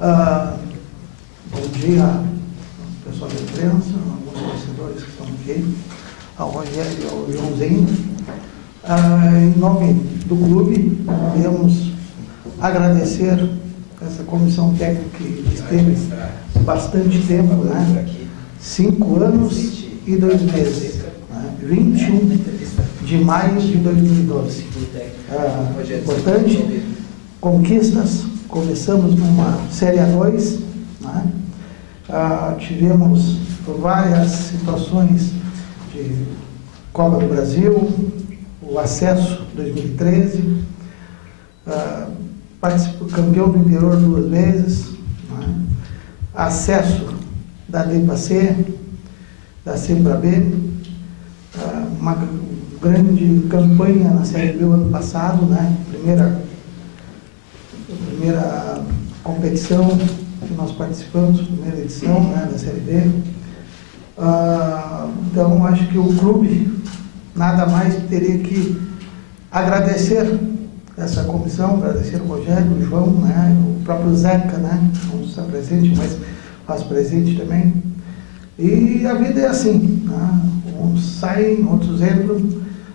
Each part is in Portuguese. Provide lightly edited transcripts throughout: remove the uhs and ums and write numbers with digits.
Bom dia, pessoal da imprensa, alguns torcedores que estão aqui, ao Rogério e ao Joãozinho. Em nome do clube, queremos agradecer essa comissão técnica que esteve bastante tempo, né? 5 anos e 2 meses, né? 21 de maio de 2012. Importante, conquistas, começamos numa Série A2, né? Tivemos várias situações de Copa do Brasil, o acesso 2013, campeão do interior 2 vezes, né? Acesso da D para C, da C para B, uma grande campanha na Série B ano passado, né? Primeira competição que nós participamos, primeira edição, né, da Série B. Então, acho que o clube nada mais teria que agradecer essa comissão, agradecer o Rogério, o João, né, o próprio Zeca, né, não está presente, mas faz presente também. E a vida é assim, né? Uns saem, outros entram,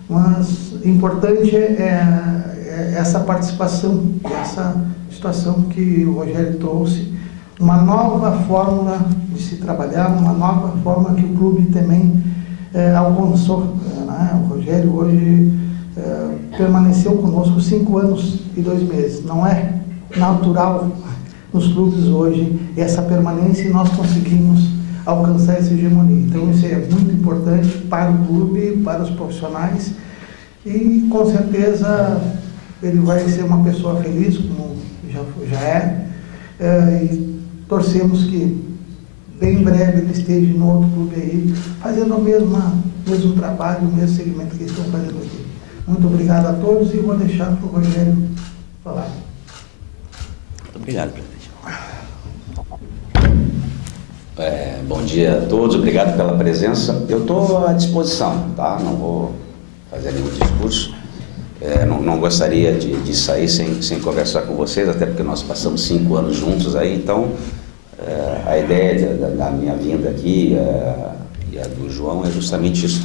mas o importante é essa participação, essa situação que o Rogério trouxe, uma nova fórmula de se trabalhar, uma nova forma que o clube também alcançou, né? O Rogério hoje permaneceu conosco 5 anos e 2 meses. Não é natural nos clubes hoje essa permanência e nós conseguimos alcançar essa hegemonia. Então isso é muito importante para o clube, para os profissionais e com certeza ele vai ser uma pessoa feliz, como já é, e torcemos que bem em breve ele esteja no outro clube aí, fazendo o mesmo trabalho, o mesmo segmento que estão fazendo aqui. Muito obrigado a todos e vou deixar para o Rogério falar. Muito obrigado, presidente. Bom dia a todos, obrigado pela presença. Eu estou à disposição, tá? Não vou fazer nenhum discurso. Não gostaria de sair sem conversar com vocês, até porque nós passamos 5 anos juntos aí, então a ideia da minha vinda aqui e a do João é justamente isso,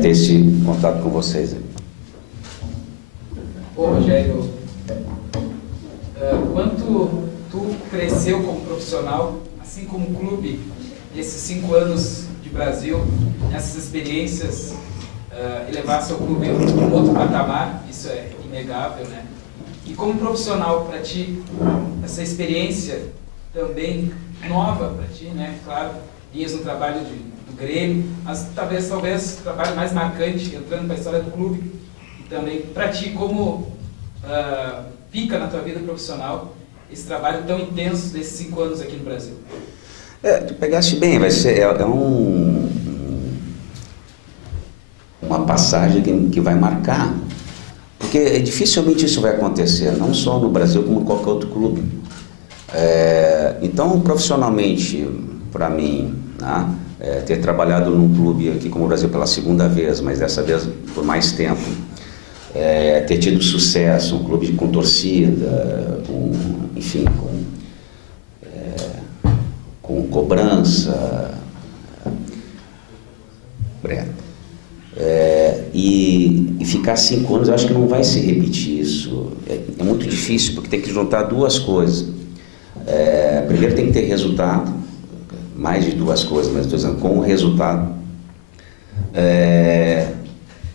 ter esse contato com vocês aí. Ô Rogério, quanto tu cresceu como profissional, assim como o clube, nesses 5 anos de Brasil, nessas experiências, elevar seu clube a um outro patamar, isso é inegável, né? E como profissional, para ti, essa experiência também nova para ti, né? Claro, ias no trabalho do Grêmio, mas talvez o trabalho mais marcante, entrando para a história do clube, e também para ti, como fica na tua vida profissional esse trabalho tão intenso desses 5 anos aqui no Brasil? Tu pegaste bem, vai ser uma passagem que vai marcar, porque dificilmente isso vai acontecer, não só no Brasil como em qualquer outro clube. Então, profissionalmente, para mim, né, ter trabalhado num clube aqui como o Brasil pela 2ª vez, mas dessa vez por mais tempo, ter tido sucesso, um clube com torcida, enfim, com cobrança, e ficar 5 anos, eu acho que não vai se repetir isso. É muito difícil, porque tem que juntar 2 coisas. Primeiro tem que ter resultado, mais de 2 coisas, mas estou dizendo, com o resultado,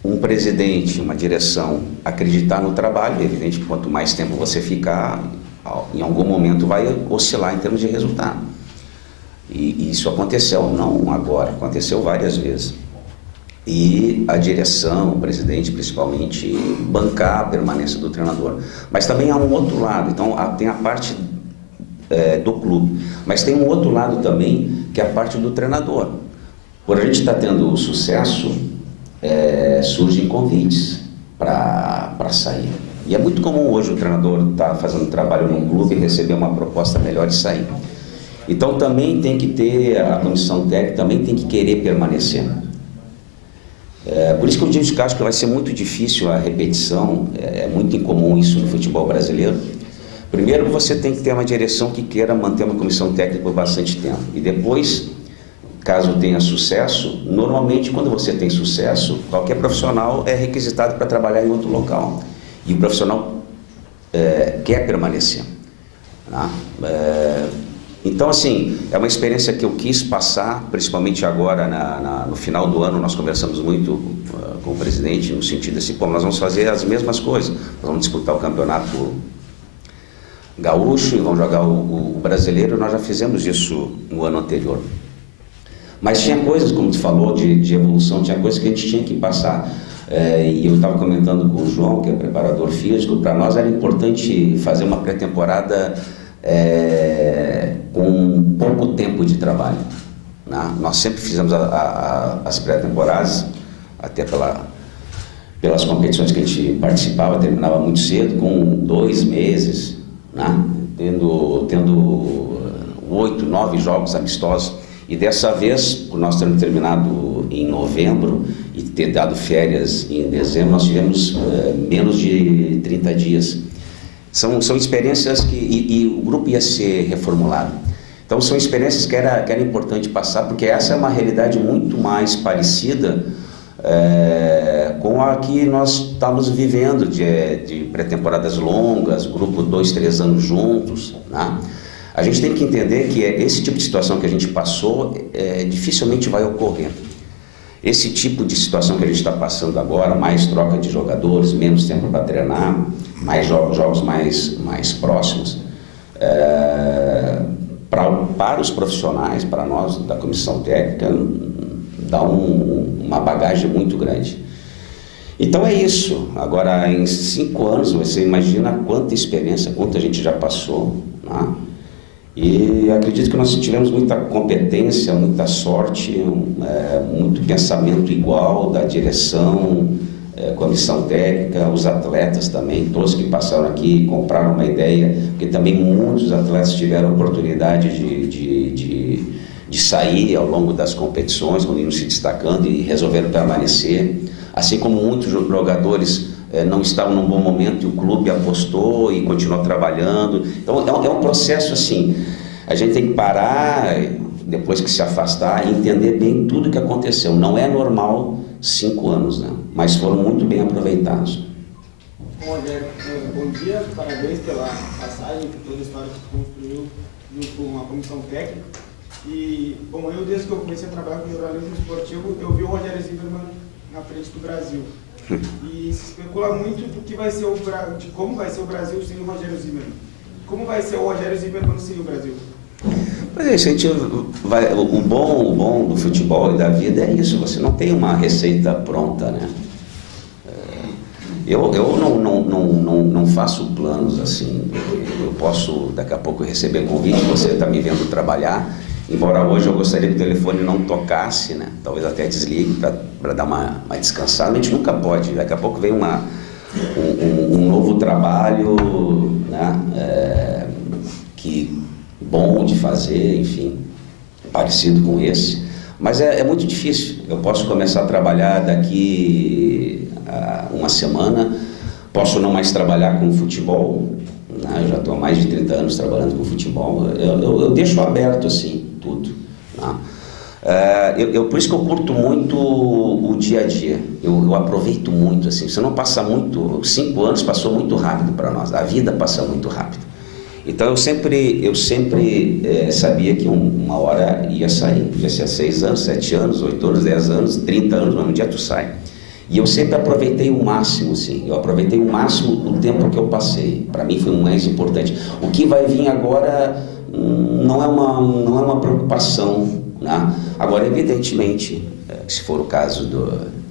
um presidente, uma direção, acreditar no trabalho. É evidente que quanto mais tempo você ficar, em algum momento vai oscilar em termos de resultado. E isso aconteceu, não agora, aconteceu várias vezes. E a direção, o presidente principalmente, bancar a permanência do treinador. Mas também há um outro lado, então tem a parte do clube, mas tem um outro lado também, que é a parte do treinador. Por a gente estar tendo sucesso, surgem convites para sair. E é muito comum hoje o treinador estar fazendo trabalho num clube e receber uma proposta melhor e sair. Então também tem que ter, a comissão técnica também tem que querer permanecer. Por isso que eu digo que acho que vai ser muito difícil a repetição, é muito incomum isso no futebol brasileiro, Primeiro, você tem que ter uma direção que queira manter uma comissão técnica por bastante tempo. E depois, caso tenha sucesso, normalmente quando você tem sucesso, qualquer profissional é requisitado para trabalhar em outro local. E o profissional quer permanecer. Né? Então, assim, é uma experiência que eu quis passar, principalmente agora no final do ano. Nós conversamos muito com o presidente, no sentido assim, pô, nós vamos fazer as mesmas coisas. Nós vamos disputar o campeonato gaúcho e vamos jogar o brasileiro. Nós já fizemos isso no ano anterior. Mas tinha coisas, como tu falou, de evolução, tinha coisas que a gente tinha que passar. E eu estava comentando com o João, que é preparador físico, para nós era importante fazer uma pré-temporada com pouco tempo de trabalho. Né? Nós sempre fizemos as pré-temporadas, até pelas competições que a gente participava, terminava muito cedo, com 2 meses, né? tendo 8, 9 jogos amistosos. E dessa vez, por nós termos terminado em novembro e ter dado férias em dezembro, nós tivemos menos de 30 dias. São experiências que... E o grupo ia ser reformulado. Então, são experiências que era importante passar, porque essa é uma realidade muito mais parecida com a que nós estamos vivendo, de pré-temporadas longas, grupo 2, 3 anos juntos, né? A gente tem que entender que esse tipo de situação que a gente passou dificilmente vai ocorrer. Esse tipo de situação que a gente está passando agora, mais troca de jogadores, menos tempo para treinar, mais jogos mais próximos, para os profissionais, para nós da comissão técnica, dá uma bagagem muito grande. Então é isso. Agora, em 5 anos, você imagina quanta experiência, quanta gente já passou, né? E acredito que nós tivemos muita competência, muita sorte, muito pensamento igual da direção, comissão técnica, os atletas também, todos que passaram aqui compraram uma ideia, porque também muitos atletas tiveram oportunidade de sair ao longo das competições, quando iam se destacando e resolveram permanecer, assim como muitos jogadores não estavam num bom momento e o clube apostou e continuou trabalhando. Então é um processo assim, a gente tem que parar, depois que se afastar, e entender bem tudo que aconteceu. Não é normal 5 anos, né? Mas foram muito bem aproveitados. Bom, Rogério, bom dia, parabéns pela passagem, por toda a história que você construiu junto com a comissão técnica. E, bom, desde que eu comecei a trabalhar com jornalismo esportivo, eu vi o Rogério Zimmermann na frente do Brasil. E se especula muito de como vai ser o Brasil sem o Rogério Zimmermann. Como vai ser o Rogério Zimmermann sem o Brasil? Pois é, o bom do futebol e da vida é isso, você não tem uma receita pronta, né? Eu não faço planos assim. Eu posso daqui a pouco receber convite, você está me vendo trabalhar, embora hoje eu gostaria que o telefone não tocasse, né? Talvez até desligue para dar uma descansada. A gente nunca pode, daqui a pouco vem um novo trabalho, né? Bom de fazer, enfim, parecido com esse, mas é muito difícil. Eu posso começar a trabalhar daqui a uma semana, posso não mais trabalhar com futebol, né? Eu já estou há mais de 30 anos trabalhando com futebol, eu deixo aberto assim, tudo, né? Por isso que eu curto muito o dia a dia, eu aproveito muito, assim, você não passa muito, 5 anos passou muito rápido para nós, a vida passa muito rápido. Então eu sempre sabia que uma hora ia sair, podia ser 6 anos, 7 anos, 8 anos, 10 anos, 30 anos, mas um dia tu sai. E eu sempre aproveitei o máximo, assim, eu aproveitei o máximo do tempo que eu passei, para mim foi o mais importante. O que vai vir agora não é uma preocupação, né? Agora, evidentemente, se for o caso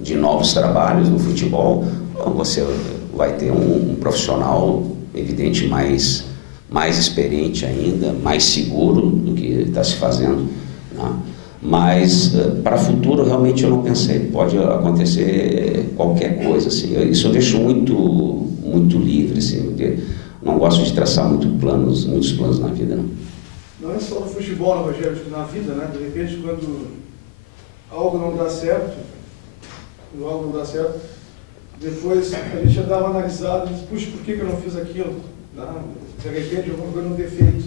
de novos trabalhos no futebol, você vai ter um profissional, evidente, mais experiente ainda, mais seguro do que está se fazendo, né? Mas para o futuro realmente eu não pensei, pode acontecer qualquer coisa, assim. Isso eu deixo muito livre, assim, não gosto de traçar muitos planos na vida, não. Não é só no futebol, né, Rogério, na vida, né? De repente, quando algo não dá certo, depois a gente já dá uma analisada e diz, puxa, por que eu não fiz aquilo? Não, se arrepende de alguma coisa não ter feito.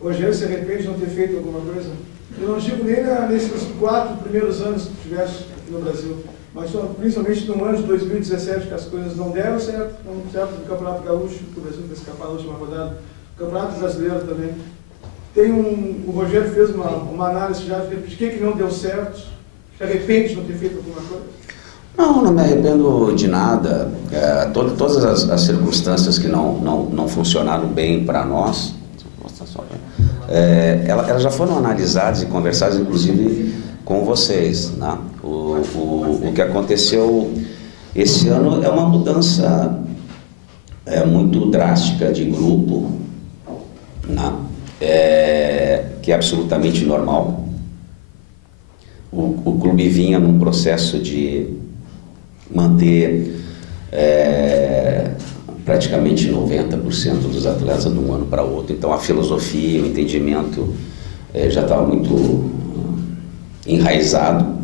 O Rogério se arrepende de não ter feito alguma coisa? Eu não digo nem nesses 4 primeiros anos que tivesse aqui no Brasil, mas principalmente no ano de 2017, que as coisas não deram certo, no Campeonato Gaúcho, que o Brasil foi escapar na última rodada, o Campeonato Brasileiro também. O Rogério fez uma análise já de que não deu certo, se arrepende de não ter feito alguma coisa? Não me arrependo de nada. Todas as circunstâncias que não funcionaram bem para nós, elas já foram analisadas e conversadas, inclusive, com vocês, né? O que aconteceu esse ano é uma mudança muito drástica de grupo, né? Que é absolutamente normal. O clube vinha num processo de manter praticamente 90% dos atletas de um ano para outro. Então a filosofia, o entendimento já estava muito enraizado,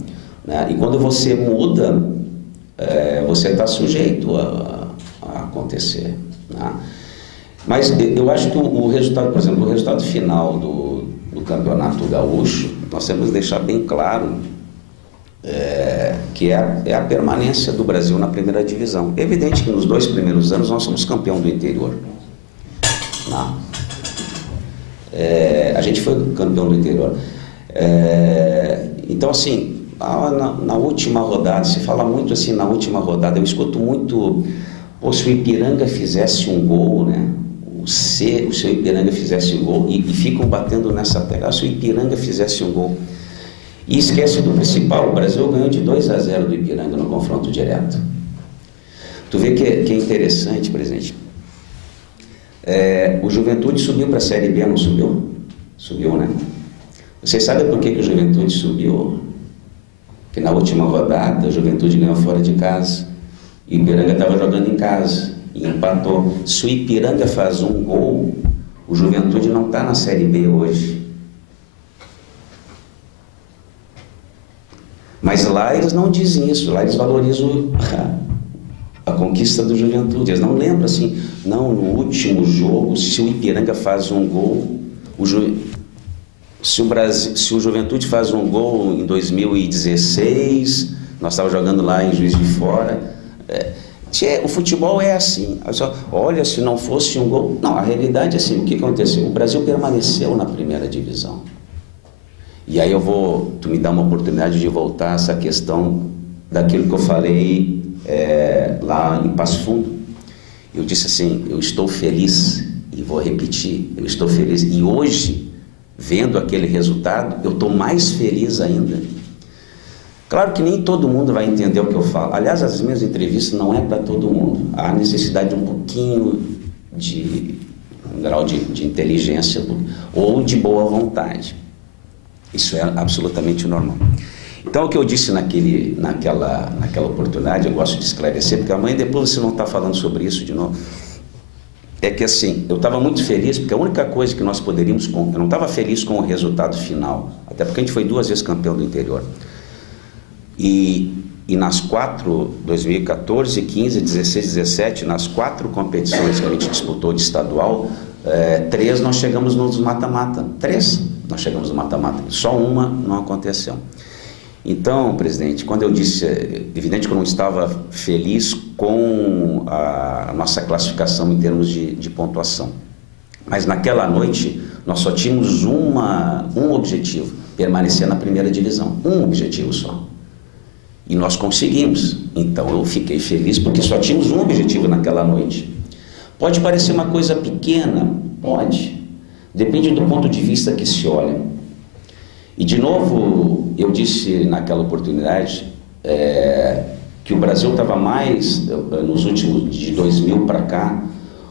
né? E quando você muda, você está sujeito a acontecer, né? Mas eu acho que o resultado, por exemplo, o resultado final do Campeonato Gaúcho, nós temos que deixar bem claro que é a permanência do Brasil na primeira divisão. É evidente que nos 2 primeiros anos nós somos campeão do interior. Não. A gente foi campeão do interior. Então, assim, na última rodada, se fala muito assim na última rodada, eu escuto muito, se o Ipiranga fizesse um gol, né? Se o Ipiranga fizesse um gol, e ficam batendo nessa tecla, se o Ipiranga fizesse um gol. E esquece do principal, o Brasil ganhou de 2-0 do Ipiranga no confronto direto. Tu vê que é interessante, presidente. O Juventude subiu para a Série B, não subiu? Subiu, né? Vocês sabem por que o Juventude subiu? Porque na última rodada, o Juventude ganhou fora de casa. E o Ipiranga estava jogando em casa e empatou. Se o Ipiranga faz um gol, o Juventude não está na Série B hoje. Mas lá eles não dizem isso, lá eles valorizam a conquista do Juventude. Eles não lembram assim, não, no último jogo, se o Ipiranga faz um gol, se o Juventude faz um gol em 2016, nós estávamos jogando lá em Juiz de Fora. O futebol é assim. Olha, se não fosse um gol... Não, a realidade é assim, o que aconteceu? O Brasil permaneceu na primeira divisão. E aí tu me dá uma oportunidade de voltar a essa questão daquilo que eu falei lá em Passo Fundo. Eu disse assim, eu estou feliz, e vou repetir, eu estou feliz. E hoje, vendo aquele resultado, eu estou mais feliz ainda. Claro que nem todo mundo vai entender o que eu falo. Aliás, as minhas entrevistas não é para todo mundo. Há necessidade de um pouquinho de um grau de inteligência ou de boa vontade. Isso é absolutamente normal. Então, o que eu disse naquela oportunidade, eu gosto de esclarecer, porque amanhã depois você não está falando sobre isso de novo, é que assim, eu estava muito feliz, porque a única coisa que nós poderíamos... Eu não estava feliz com o resultado final, até porque a gente foi 2 vezes campeão do interior. E nas 4, 2014, 15, 16, 17, nas 4 competições que a gente disputou de estadual, 3 nós chegamos nos mata-mata. 3 nós chegamos no mata-mata. Só uma não aconteceu. Então, presidente, quando eu disse, evidente que eu não estava feliz com a nossa classificação em termos de pontuação. Mas naquela noite, nós só tínhamos um objetivo, permanecer na primeira divisão. Um objetivo só. E nós conseguimos. Então eu fiquei feliz porque só tínhamos um objetivo naquela noite. Pode parecer uma coisa pequena? Pode. Depende do ponto de vista que se olha. E de novo, eu disse naquela oportunidade que o Brasil estava mais, nos últimos, de 2000 para cá,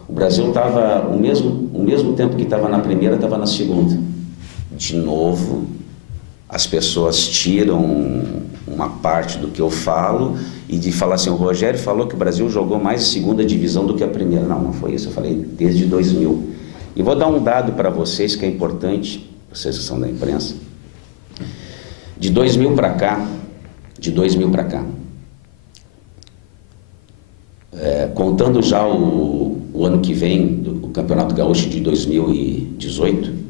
o Brasil estava, o mesmo tempo que estava na primeira, estava na segunda. De novo, as pessoas tiram uma parte do que eu falo e de falar assim, o Rogério falou que o Brasil jogou mais a segunda divisão do que a primeira. Não foi isso, eu falei desde 2000. E vou dar um dado para vocês que é importante, vocês que são da imprensa. De 2000 para cá, contando já o ano que vem, o Campeonato Gaúcho de 2018,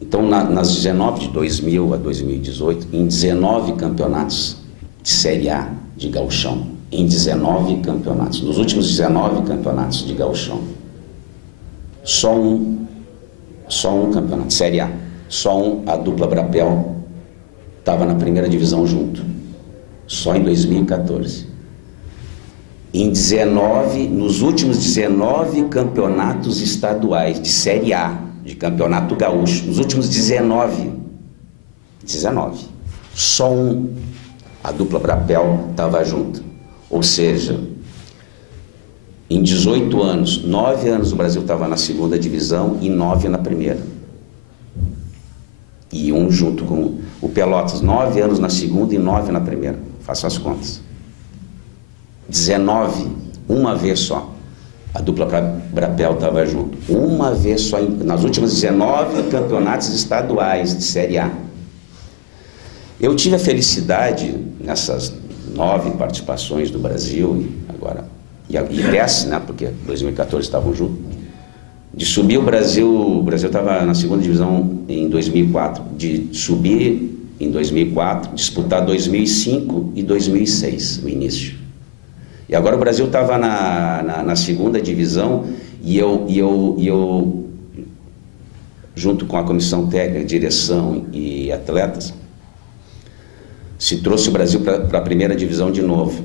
então nas 19 de 2000 a 2018, em 19 campeonatos de Série A de gauchão, em 19 campeonatos, nos últimos 19 campeonatos de gauchão, só um campeonato, Série A, a dupla Brapel estava na primeira divisão junto, só em 2014. Nos últimos 19 campeonatos estaduais de Série A, de Campeonato Gaúcho, nos últimos 19, só a dupla Brapel estava junto. Ou seja, em 18 anos, 9 anos o Brasil estava na segunda divisão e 9 na primeira. E junto com o Pelotas, 9 anos na segunda e 9 na primeira. Façam as contas. 19, uma vez só, a dupla Brapel estava junto. Uma vez só, nas últimas 19 campeonatos estaduais de Série A. Eu tive a felicidade, nessas 9 participações do Brasil, e 10, né, porque 2014 estavam juntos, de subir o Brasil estava na segunda divisão em 2004, de subir em 2004, disputar 2005 e 2006, o início. E agora o Brasil estava na segunda divisão e eu, junto com a comissão técnica, direção e atletas, se trouxe o Brasil para a primeira divisão de novo.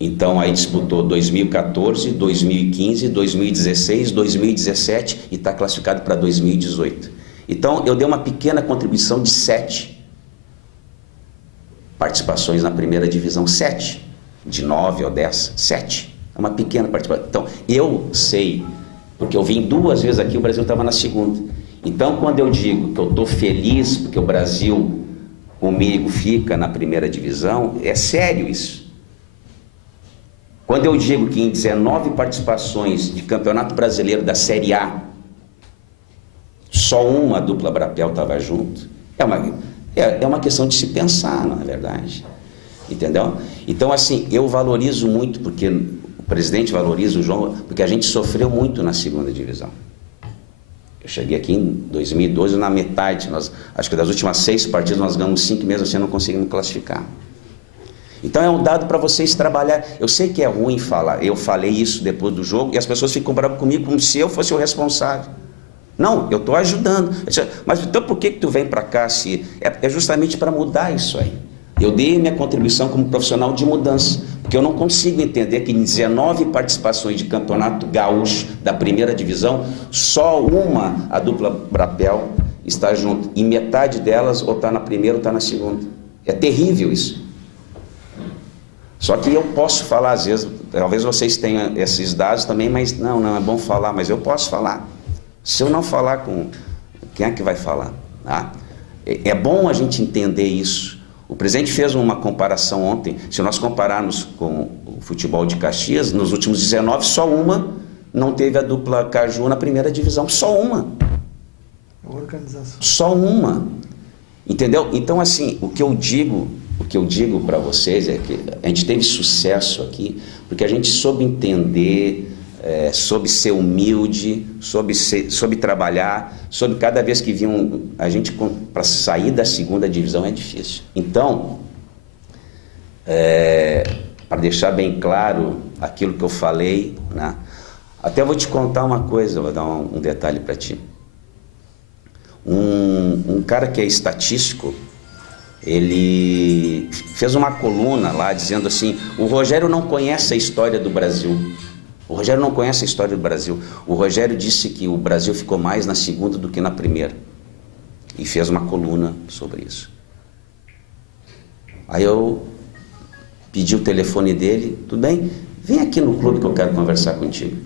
Então aí disputou 2014, 2015, 2016, 2017 e está classificado para 2018. Então eu dei uma pequena contribuição de 7 participações na primeira divisão, 7. De 9 ou 10, 7. É uma pequena participação. Então, eu sei, porque eu vim 2 vezes aqui, o Brasil estava na segunda. Então, quando eu digo que eu estou feliz porque o Brasil comigo fica na primeira divisão, é sério isso. Quando eu digo que em 19 participações de Campeonato Brasileiro da Série A, só a dupla Brapel estava junto, é uma questão de se pensar, não é verdade? Entendeu? Então, assim, eu valorizo muito, porque o presidente valoriza o João, porque a gente sofreu muito na segunda divisão. Eu cheguei aqui em 2012 na metade, acho que das últimas 6 partidas nós ganhamos 5 e mesmo assim não conseguimos classificar. Então é um dado para vocês trabalhar. Eu sei que é ruim falar, eu falei isso depois do jogo e as pessoas ficam bravas comigo como se eu fosse o responsável. Não, eu estou ajudando. Mas então por que tu vem para cá? É justamente para mudar isso aí. Eu dei minha contribuição como profissional de mudança, porque eu não consigo entender que em 19 participações de campeonato gaúcho da primeira divisão, só a dupla Brapel está junto, e metade delas ou está na primeira ou está na segunda. É terrível isso. Só que eu posso falar às vezes, talvez vocês tenham esses dados também, mas não é bom falar, mas eu posso falar. Se eu não falar com... Quem é que vai falar? É bom a gente entender isso. O presidente fez uma comparação ontem, se nós compararmos com o futebol de Caxias, nos últimos 19, só não teve a dupla Caju na primeira divisão, só uma. Organização. Só uma. Entendeu? Então, assim, o que eu digo para vocês é que a gente teve sucesso aqui, porque a gente soube entender, soube ser humilde, soube trabalhar, soube cada vez que vinha a gente para sair da segunda divisão é difícil. Então, para deixar bem claro aquilo que eu falei, né? Até vou te contar uma coisa, vou dar um detalhe para ti. Um cara que é estatístico, ele fez uma coluna lá dizendo assim: o Rogério não conhece a história do Brasil. O Rogério não conhece a história do Brasil. O Rogério disse que o Brasil ficou mais na segunda do que na primeira. E fez uma coluna sobre isso. Aí eu pedi o telefone dele: tudo bem? Vem aqui no clube que eu quero conversar contigo.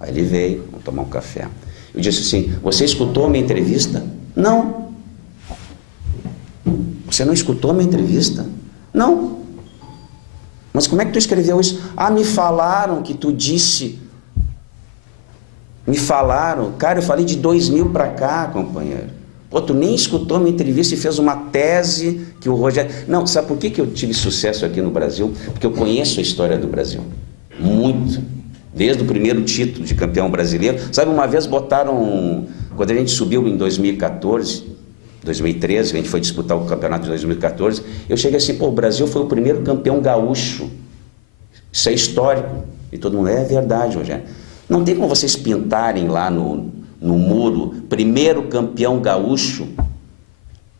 Aí ele veio, vamos tomar um café. Eu disse assim: você escutou a minha entrevista? Não. Você não escutou a minha entrevista? Não. Mas como é que tu escreveu isso? Me falaram que tu disse. Me falaram. Cara, eu falei de 2000 para cá, companheiro. Pô, tu nem escutou minha entrevista e fez uma tese que o Rogério... Não, sabe por que eu tive sucesso aqui no Brasil? Porque eu conheço a história do Brasil. Muito. Desde o primeiro título de campeão brasileiro. Sabe, uma vez botaram... Quando a gente subiu em 2014, 2013, que a gente foi disputar o campeonato de 2014, eu cheguei assim, pô, o Brasil foi o primeiro campeão gaúcho. Isso é histórico. E todo mundo, é verdade, Rogério. Não tem como vocês pintarem lá no muro, primeiro campeão gaúcho,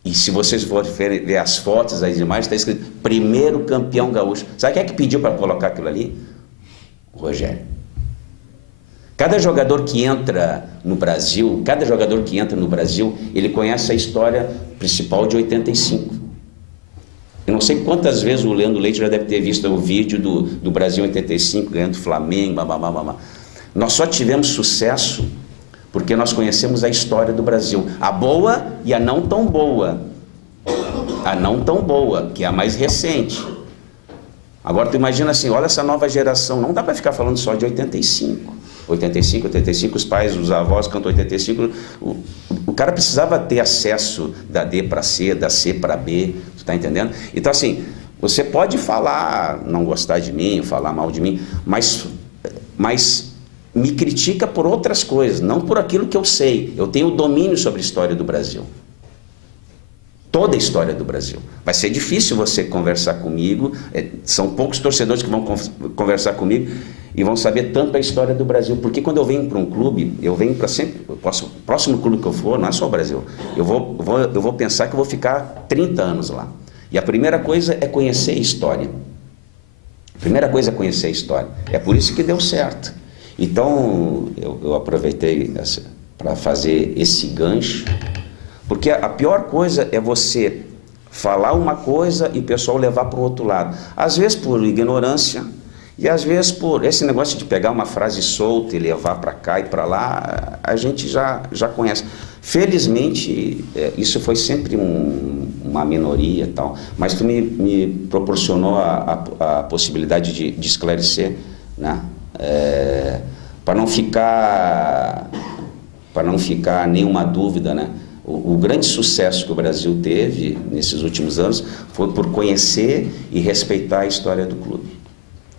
e se vocês forem ver as fotos, as imagens, está escrito, primeiro campeão gaúcho. Sabe quem é que pediu para colocar aquilo ali? O Rogério. Cada jogador que entra no Brasil, ele conhece a história principal de 85. Eu não sei quantas vezes o Leandro Leite já deve ter visto o vídeo do Brasil 85, ganhando o Flamengo, babá. Nós só tivemos sucesso porque nós conhecemos a história do Brasil, a boa e a não tão boa. A não tão boa, que é a mais recente. Agora tu imagina assim, olha essa nova geração, não dá para ficar falando só de 85. 85, os pais, os avós cantam 85. O cara precisava ter acesso da D para C, da C para B, tu tá entendendo? Então assim, você pode falar, não gostar de mim, falar mal de mim, mas me critica por outras coisas, não por aquilo que eu sei. Eu tenho domínio sobre a história do Brasil. Toda a história do Brasil. Vai ser difícil você conversar comigo, são poucos torcedores que vão conversar comigo e vão saber tanto a história do Brasil. Porque quando eu venho para um clube, eu venho para sempre, o próximo clube que eu for, não é só o Brasil, eu vou pensar que eu vou ficar 30 anos lá. E a primeira coisa é conhecer a história. A primeira coisa é conhecer a história. É por isso que deu certo. Então, eu aproveitei para fazer esse gancho, porque a pior coisa é você falar uma coisa e o pessoal levar para o outro lado. Às vezes por ignorância e às vezes por esse negócio de pegar uma frase solta e levar para cá e para lá, a gente já conhece. Felizmente, isso foi sempre uma minoria e tal, mas tu me proporcionou a possibilidade de esclarecer, né? Para não ficar nenhuma dúvida, né? O grande sucesso que o Brasil teve nesses últimos anos foi por conhecer e respeitar a história do clube.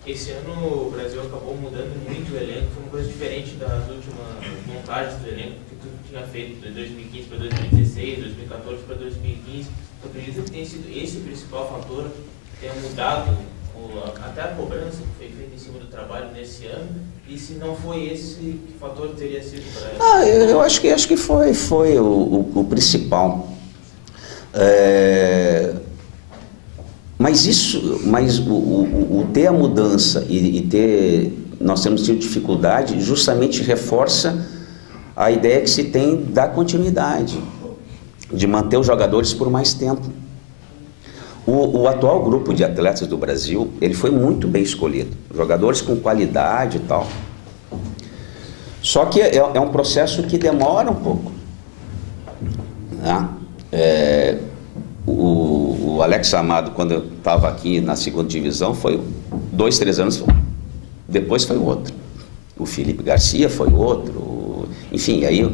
Esse ano o Brasil acabou mudando muito o elenco, foi uma coisa diferente das últimas montagens do elenco que tu tinha feito de 2015 para 2016, 2014 para 2015. Eu acredito que tenha sido esse o principal fator que tenha mudado até a cobrança que foi feita em cima do trabalho nesse ano, e se não foi esse, que fator teria sido para ela? Eu acho que foi o principal. Mas o ter a mudança nós temos tido dificuldade, justamente reforça a ideia que se tem da continuidade, de manter os jogadores por mais tempo. O atual grupo de atletas do Brasil, ele foi muito bem escolhido. Jogadores com qualidade e tal. Só que é um processo que demora um pouco. Né? O Alex Amado, quando eu estava aqui na segunda divisão, foi 2, 3 anos. Depois foi o outro. O Felipe Garcia foi outro. Enfim, aí eu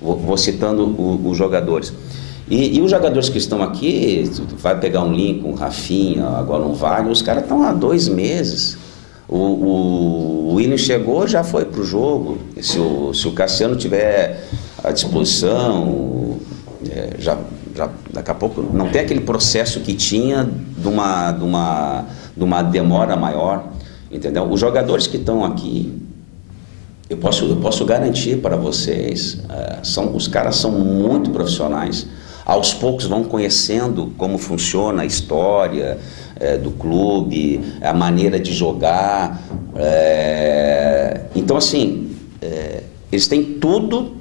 vou citando os jogadores. E os jogadores que estão aqui, vai pegar um Lincoln, um Rafinha, agora um Wagner, os caras estão há 2 meses. O Willian chegou, já foi para o jogo. Se o Cassiano tiver à disposição, daqui a pouco não tem aquele processo que tinha de uma demora maior, entendeu? Os jogadores que estão aqui, eu posso garantir para vocês, os caras são muito profissionais. Aos poucos vão conhecendo como funciona a história do clube, a maneira de jogar. Então, assim, eles têm tudo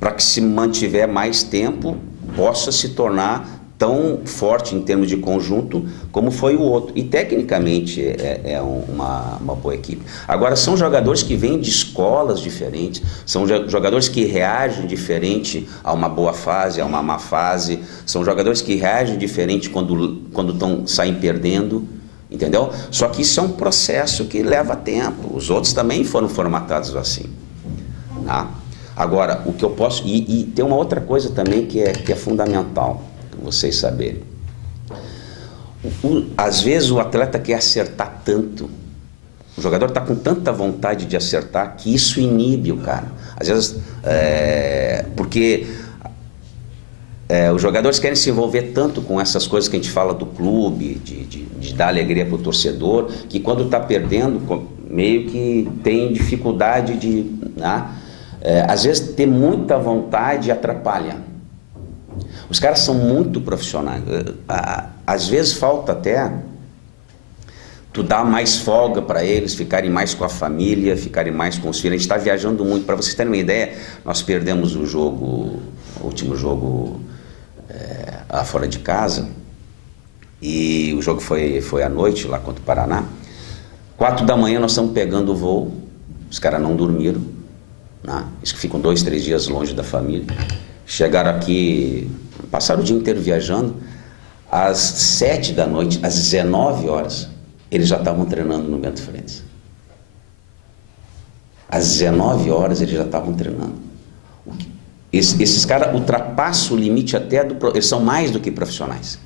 para que, se mantiver mais tempo, possa se tornar tão forte em termos de conjunto como foi o outro. E tecnicamente é uma boa equipe. Agora, são jogadores que vêm de escolas diferentes, são jogadores que reagem diferente a uma boa fase, a uma má fase, são jogadores que reagem diferente quando saem perdendo, entendeu? Só que isso é um processo que leva tempo. Os outros também foram formatados assim. Tá? Agora, o que eu posso... E tem uma outra coisa também que é fundamental, vocês saberem. Às vezes o atleta quer acertar tanto, o jogador está com tanta vontade de acertar que isso inibe o cara. Às vezes, porque os jogadores querem se envolver tanto com essas coisas que a gente fala do clube, de dar alegria para o torcedor, que quando está perdendo, meio que tem dificuldade de... Né? Às vezes ter muita vontade atrapalha. Os caras são muito profissionais. Às vezes falta até tu dar mais folga para eles, ficarem mais com a família, ficarem mais com os filhos. A gente está viajando muito. Para vocês terem uma ideia, nós perdemos o último jogo lá fora de casa, e o jogo foi à noite lá contra o Paraná. 4 da manhã nós estamos pegando o voo, os caras não dormiram, né? Eles ficam 2, 3 dias longe da família. Chegaram aqui, passaram o dia inteiro viajando. Às 7 da noite, às 19 horas, eles já estavam treinando no Bento Freitas. Às 19 horas eles já estavam treinando. Esses caras ultrapassam o limite até eles são mais do que profissionais.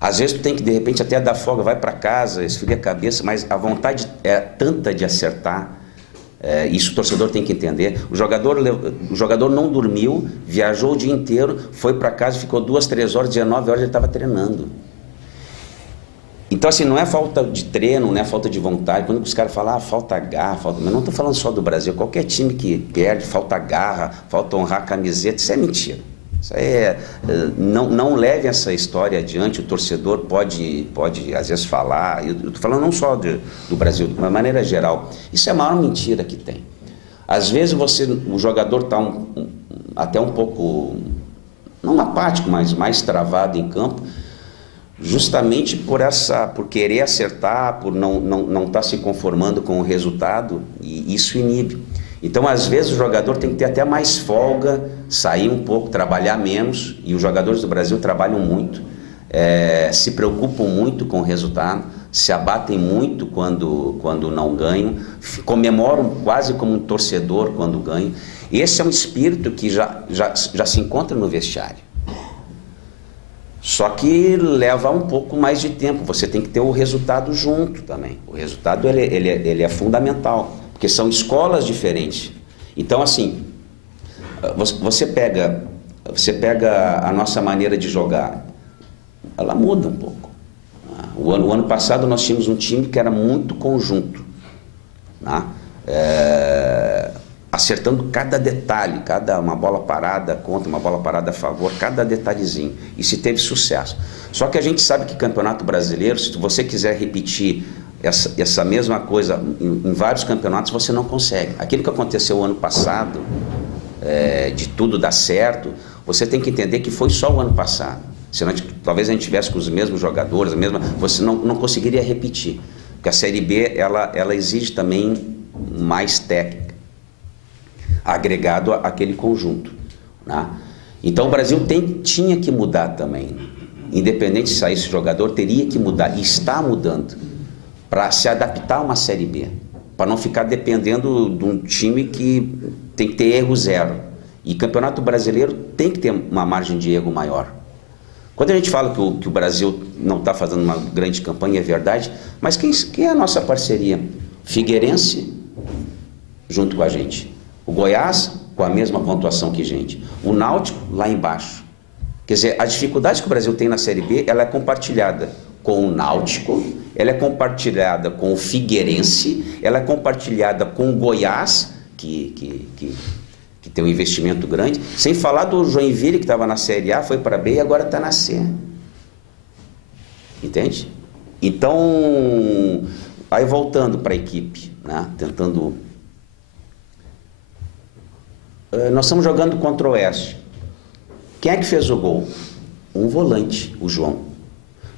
Às vezes tu tem que de repente até dar folga, vai para casa, esfria a cabeça, mas a vontade é tanta de acertar. Isso o torcedor tem que entender. O jogador não dormiu, viajou o dia inteiro, foi para casa, ficou 2, 3 horas, 19 horas ele estava treinando. Então assim, não é falta de treino, não é falta de vontade. Quando os caras falam, falta garra, mas não estou falando só do Brasil, qualquer time que perde, falta garra, falta honrar a camiseta, isso é mentira. Isso aí não leve essa história adiante. O torcedor pode às vezes falar, eu estou falando não só do Brasil, de uma maneira geral, isso é a maior mentira que tem. Às vezes o jogador está até um pouco, não apático, mas mais travado em campo, justamente por querer acertar, por não estar se conformando com o resultado, e isso inibe. Então, às vezes, o jogador tem que ter até mais folga, sair um pouco, trabalhar menos, e os jogadores do Brasil trabalham muito, se preocupam muito com o resultado, se abatem muito quando não ganham, comemoram quase como um torcedor quando ganham. Esse é um espírito que já se encontra no vestiário. Só que leva um pouco mais de tempo, você tem que ter o resultado junto também. O resultado ele é fundamental, porque são escolas diferentes. Então assim, você pega a nossa maneira de jogar, ela muda um pouco. O ano passado nós tínhamos um time que era muito conjunto, né? Acertando cada detalhe, uma bola parada contra, uma bola parada a favor, cada detalhezinho, e se teve sucesso. Só que a gente sabe que Campeonato Brasileiro, se você quiser repetir essa mesma coisa em vários campeonatos, você não consegue. Aquilo que aconteceu o ano passado, de tudo dar certo, você tem que entender que foi só o ano passado. Senão talvez a gente tivesse com os mesmos jogadores, você não conseguiria repetir. Porque a Série B, ela exige também mais técnica, agregado àquele conjunto, né? Então o Brasil tinha que mudar também. Independente se saísse jogador, teria que mudar, e está mudando, para se adaptar a uma Série B, para não ficar dependendo de um time que tem que ter erro zero. E Campeonato Brasileiro tem que ter uma margem de erro maior. Quando a gente fala que o Brasil não está fazendo uma grande campanha, é verdade, mas quem é a nossa parceria? Figueirense, junto com a gente. O Goiás, com a mesma pontuação que a gente. O Náutico, lá embaixo. Quer dizer, a dificuldade que o Brasil tem na Série B, ela é compartilhada com o Náutico, ela é compartilhada com o Figueirense, ela é compartilhada com o Goiás, que tem um investimento grande, sem falar do Joinville, que estava na Série A, foi para B e agora está na C. Entende? Então, aí voltando para a equipe, né? Tentando... Nós estamos jogando contra o Oeste. Quem é que fez o gol? Um volante, o João.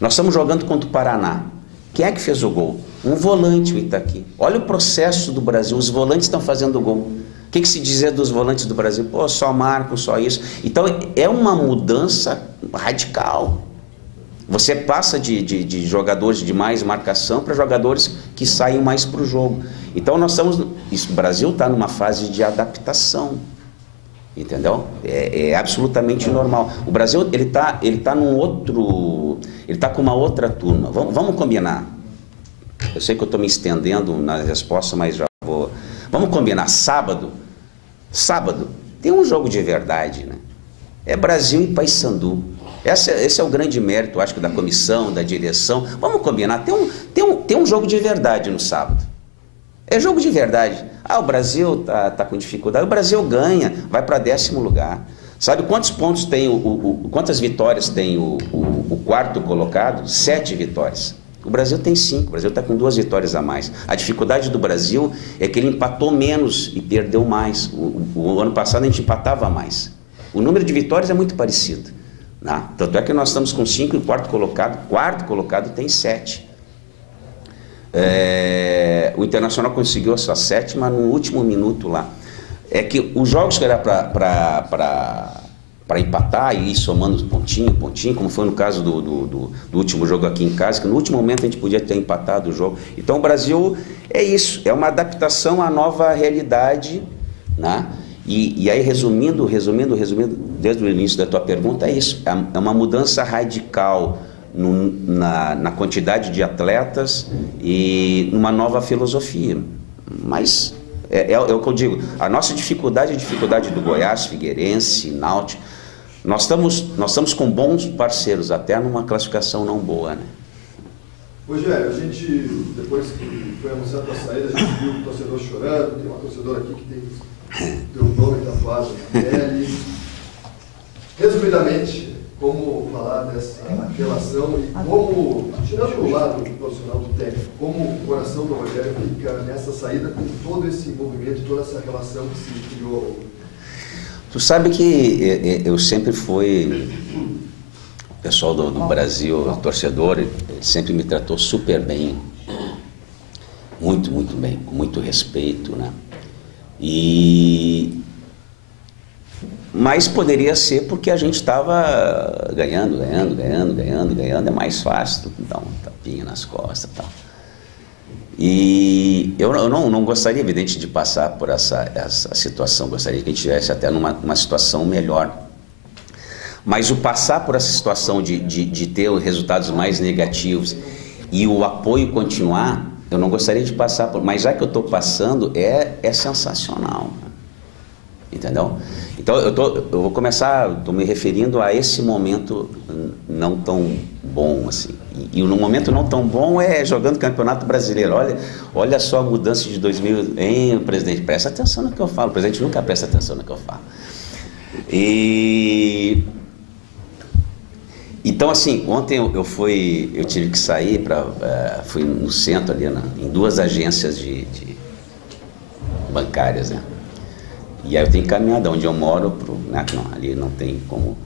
Nós estamos jogando contra o Paraná. Quem é que fez o gol? Um volante, o Itaqui. Olha o processo do Brasil, os volantes estão fazendo o gol. O que se dizer dos volantes do Brasil? Pô, só marcam, só isso. Então é uma mudança radical. Você passa de jogadores de mais marcação para jogadores que saem mais para o jogo. Então nós estamos... O Brasil está numa fase de adaptação. Entendeu? É absolutamente normal. O Brasil, ele tá com uma outra turma. Vamos combinar. Eu sei que eu estou me estendendo na resposta, mas já vou. Vamos combinar. Sábado tem um jogo de verdade, né? É Brasil e Paysandu. Esse é o grande mérito, acho que, da comissão, da direção. Vamos combinar. Tem um jogo de verdade no sábado. É jogo de verdade. O Brasil tá com dificuldade. O Brasil ganha, vai para 10º lugar. Sabe quantos pontos tem quantas vitórias tem o quarto colocado? 7 vitórias. O Brasil tem 5. O Brasil está com 2 vitórias a mais. A dificuldade do Brasil é que ele empatou menos e perdeu mais. O ano passado a gente empatava mais. O número de vitórias é muito parecido, né? Tanto é que nós estamos com 5 e o quarto colocado tem 7. O Internacional conseguiu a sua 7ª no último minuto lá. É que os jogos que era para empatar e ir somando pontinho, como foi no caso do último jogo aqui em casa, que no último momento a gente podia ter empatado o jogo. Então o Brasil é isso, é uma adaptação à nova realidade, né? E aí, resumindo, desde o início da tua pergunta, é isso, é uma mudança radical na quantidade de atletas e uma nova filosofia. Mas é o que eu digo, a nossa dificuldade é a dificuldade do Goiás, Figueirense, Náutico. Nós estamos com bons parceiros, até numa classificação não boa, né? Rogério, a gente, depois que foi anunciado a saída, a gente viu o torcedor chorando, tem uma torcedora aqui que tem o nome tatuado na pele. Resumidamente, como falar dessa relação e como, tirando o lado profissional do técnico, como o coração do Rogério fica nessa saída com todo esse envolvimento, toda essa relação que se criou? Tu sabe que eu sempre fui, o pessoal do Brasil, o torcedor, ele sempre me tratou super bem, muito bem, com muito respeito, né? Mas poderia ser porque a gente estava ganhando, é mais fácil dar um tapinha nas costas e tal. E eu não gostaria, evidente, de passar por essa situação, gostaria que a gente estivesse até numa situação melhor. Mas o passar por essa situação de ter resultados mais negativos e o apoio continuar, eu não gostaria de passar por, mas já que eu estou passando, é sensacional. Entendeu? Então eu vou começar, estou me referindo a esse momento não tão bom assim. E no momento não tão bom é jogando Campeonato Brasileiro. Olha só a mudança de 2000, hein, presidente? Presta atenção no que eu falo. O presidente nunca presta atenção no que eu falo. Então assim, ontem eu tive que sair fui no centro ali em 2 agências de bancárias, né? E aí eu tenho que caminhar de onde eu moro, ali não tem como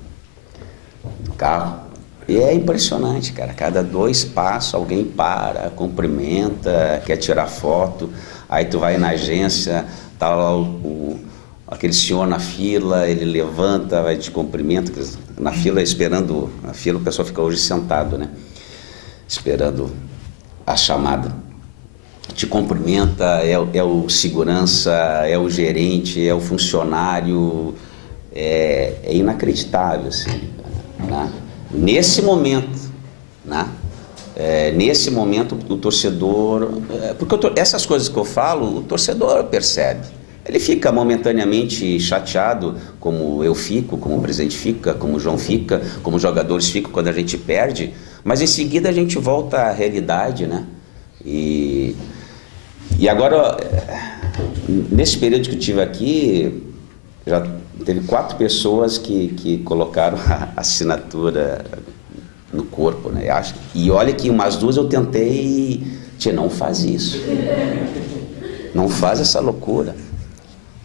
carro. E é impressionante, cara. Cada 2 passos alguém para, cumprimenta, quer tirar foto. Aí tu vai na agência, tá lá aquele senhor na fila, ele levanta, vai te cumprimenta. Na fila, esperando a fila, o pessoal fica hoje sentado, né? Esperando a chamada. Te cumprimenta, é o segurança, é o gerente, é o funcionário, é inacreditável, assim, né? Nesse momento, né? Nesse momento o torcedor, porque essas coisas que eu falo, o torcedor percebe, ele fica momentaneamente chateado, como eu fico, como o presidente fica, como o João fica, como os jogadores ficam quando a gente perde, mas em seguida a gente volta à realidade, né? E agora, nesse período que eu tive aqui, já teve 4 pessoas que colocaram a assinatura no corpo, né? E olha que umas 2 eu tentei, não faz isso, não faz essa loucura.